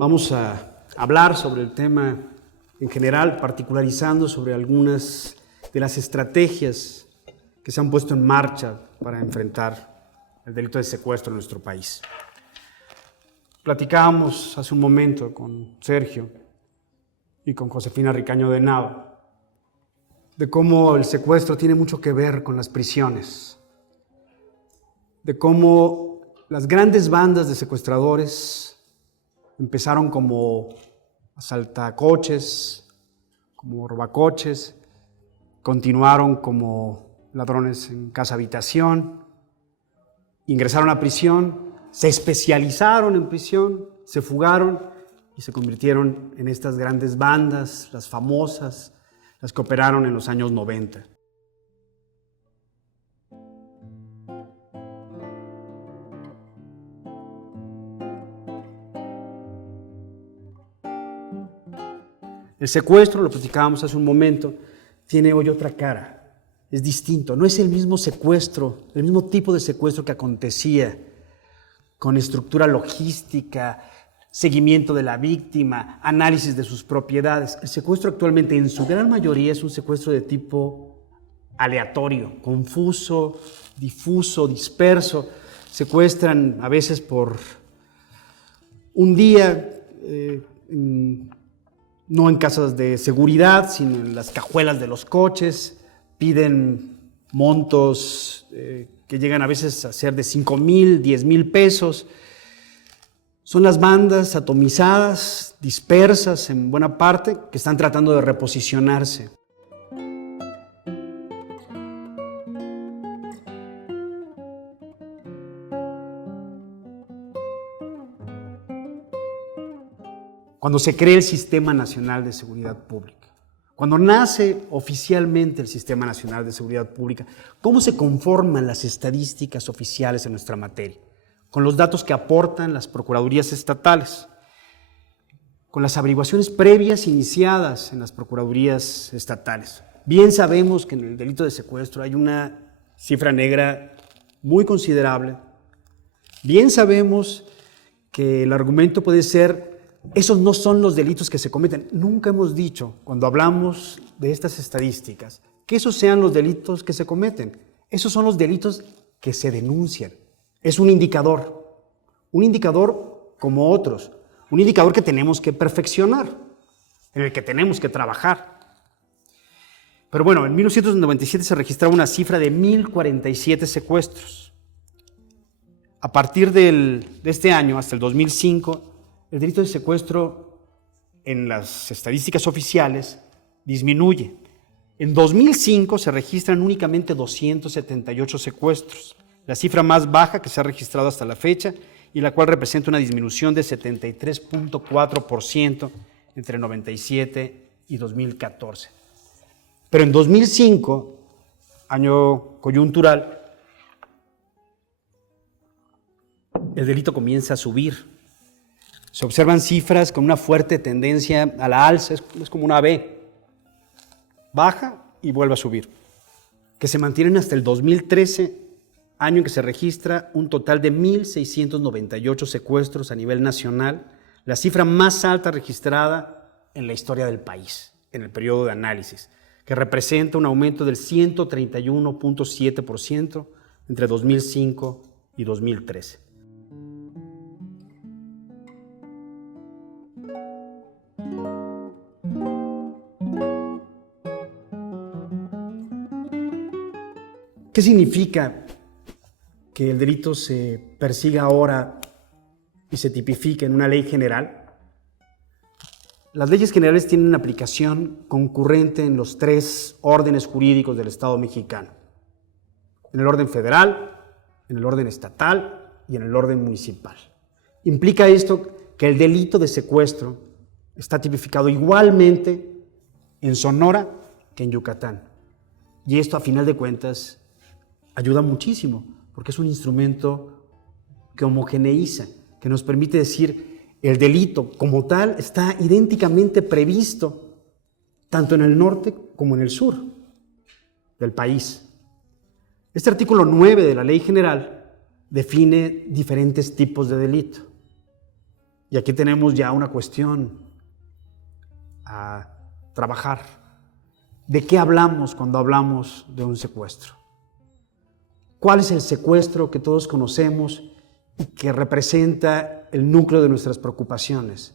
Vamos a hablar sobre el tema en general, particularizando sobre algunas de las estrategias que se han puesto en marcha para enfrentar el delito de secuestro en nuestro país. Platicábamos hace un momento con Sergio y con Josefina Ricaño de Nava de cómo el secuestro tiene mucho que ver con las prisiones, de cómo las grandes bandas de secuestradores empezaron como asaltacoches, como robacoches, continuaron como ladrones en casa habitación, ingresaron a prisión, se especializaron en prisión, se fugaron y se convirtieron en estas grandes bandas, las famosas, las que operaron en los años 90. El secuestro, lo platicábamos hace un momento, tiene hoy otra cara, es distinto, no es el mismo secuestro, el mismo tipo de secuestro que acontecía con estructura logística, seguimiento de la víctima, análisis de sus propiedades. El secuestro actualmente en su gran mayoría es un secuestro de tipo aleatorio, confuso, difuso, disperso. Secuestran a veces por un día, no en casas de seguridad, sino en las cajuelas de los coches, piden montos que llegan a veces a ser de 5,000, 10,000 pesos. Son las bandas atomizadas, dispersas en buena parte, que están tratando de reposicionarse. Cuando se crea el Sistema Nacional de Seguridad Pública, cuando nace oficialmente el Sistema Nacional de Seguridad Pública, ¿cómo se conforman las estadísticas oficiales en nuestra materia? Con los datos que aportan las procuradurías estatales, con las averiguaciones previas iniciadas en las procuradurías estatales. Bien sabemos que en el delito de secuestro hay una cifra negra muy considerable. Bien sabemos que el argumento puede ser: esos no son los delitos que se cometen. Nunca hemos dicho, cuando hablamos de estas estadísticas, que esos sean los delitos que se cometen. Esos son los delitos que se denuncian. Es un indicador como otros, un indicador que tenemos que perfeccionar, en el que tenemos que trabajar. Pero bueno, en 1997 se registraba una cifra de 1,047 secuestros. A partir de este año, hasta el 2005, el delito de secuestro en las estadísticas oficiales disminuye. En 2005 se registran únicamente 278 secuestros, la cifra más baja que se ha registrado hasta la fecha y la cual representa una disminución de 73.4% entre 97 y 2014. Pero en 2005, año coyuntural, el delito comienza a subir. Se observan cifras con una fuerte tendencia a la alza, es como una V, baja y vuelve a subir, que se mantienen hasta el 2013, año en que se registra un total de 1,698 secuestros a nivel nacional, la cifra más alta registrada en la historia del país, en el periodo de análisis, que representa un aumento del 131.7% entre 2005 y 2013. ¿Qué significa que el delito se persiga ahora y se tipifique en una ley general? Las leyes generales tienen una aplicación concurrente en los 3 órdenes jurídicos del Estado mexicano: en el orden federal, en el orden estatal y en el orden municipal. Implica esto que el delito de secuestro está tipificado igualmente en Sonora que en Yucatán. Y esto, a final de cuentas, ayuda muchísimo, porque es un instrumento que homogeneiza, que nos permite decir el delito como tal está idénticamente previsto tanto en el norte como en el sur del país. Este artículo 9 de la Ley General define diferentes tipos de delito. Y aquí tenemos ya una cuestión a trabajar. ¿De qué hablamos cuando hablamos de un secuestro? ¿Cuál es el secuestro que todos conocemos y que representa el núcleo de nuestras preocupaciones?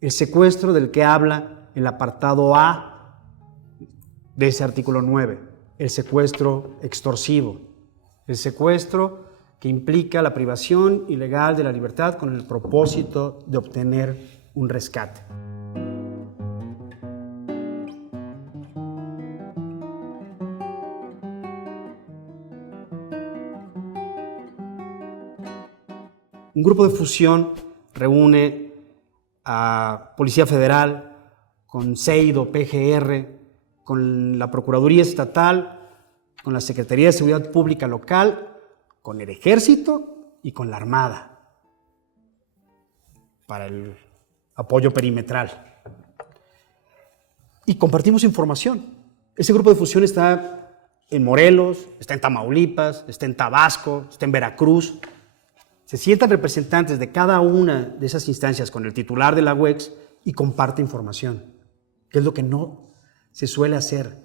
El secuestro del que habla el apartado A de ese artículo 9, el secuestro extorsivo, el secuestro que implica la privación ilegal de la libertad con el propósito de obtener un rescate. Un grupo de fusión reúne a Policía Federal con CEIDO, PGR, con la Procuraduría Estatal, con la Secretaría de Seguridad Pública Local, con el Ejército y con la Armada para el apoyo perimetral. Y compartimos información. Ese grupo de fusión está en Morelos, está en Tamaulipas, está en Tabasco, está en Veracruz. Se sientan representantes de cada una de esas instancias con el titular de la UEX y comparte información, que es lo que no se suele hacer.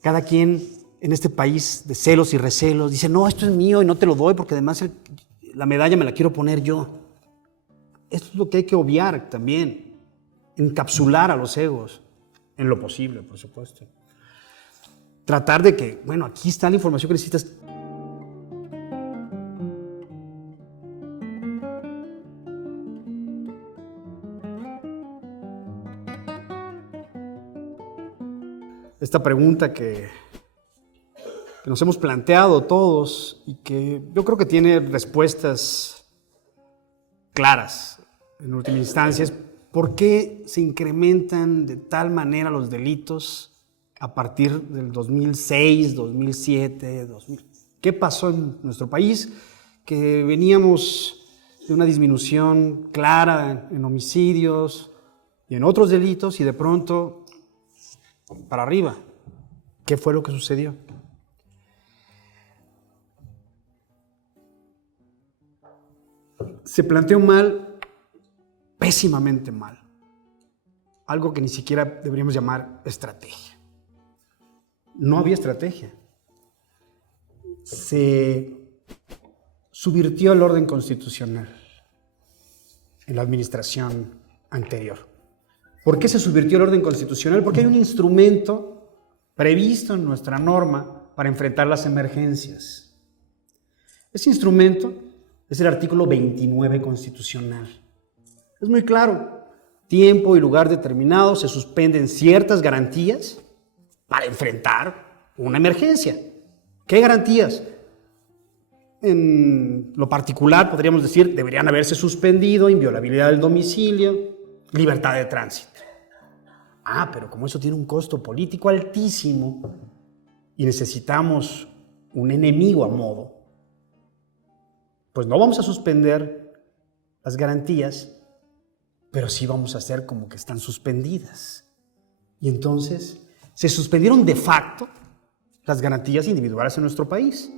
Cada quien en este país de celos y recelos dice, no, esto es mío y no te lo doy porque además la medalla me la quiero poner yo. Esto es lo que hay que obviar también, encapsular a los egos, en lo posible, por supuesto. Tratar de que, bueno, aquí está la información que necesitas. Esta pregunta que nos hemos planteado todos y que yo creo que tiene respuestas claras en última instancia es ¿por qué se incrementan de tal manera los delitos a partir del 2006, 2007, 2000? ¿Qué pasó en nuestro país? Que veníamos de una disminución clara en homicidios y en otros delitos y de pronto para arriba. ¿Qué fue lo que sucedió? Se planteó mal, pésimamente mal, algo que ni siquiera deberíamos llamar estrategia. No había estrategia. Se subvirtió el orden constitucional en la administración anterior. ¿Por qué se subvirtió el orden constitucional? Porque hay un instrumento previsto en nuestra norma para enfrentar las emergencias. Ese instrumento es el artículo 29 constitucional. Es muy claro. Tiempo y lugar determinado se suspenden ciertas garantías para enfrentar una emergencia. ¿Qué garantías? En lo particular, podríamos decir, deberían haberse suspendido inviolabilidad del domicilio, libertad de tránsito. Pero como eso tiene un costo político altísimo y necesitamos un enemigo a modo, pues no vamos a suspender las garantías, pero sí vamos a hacer como que están suspendidas. Y entonces se suspendieron de facto las garantías individuales en nuestro país.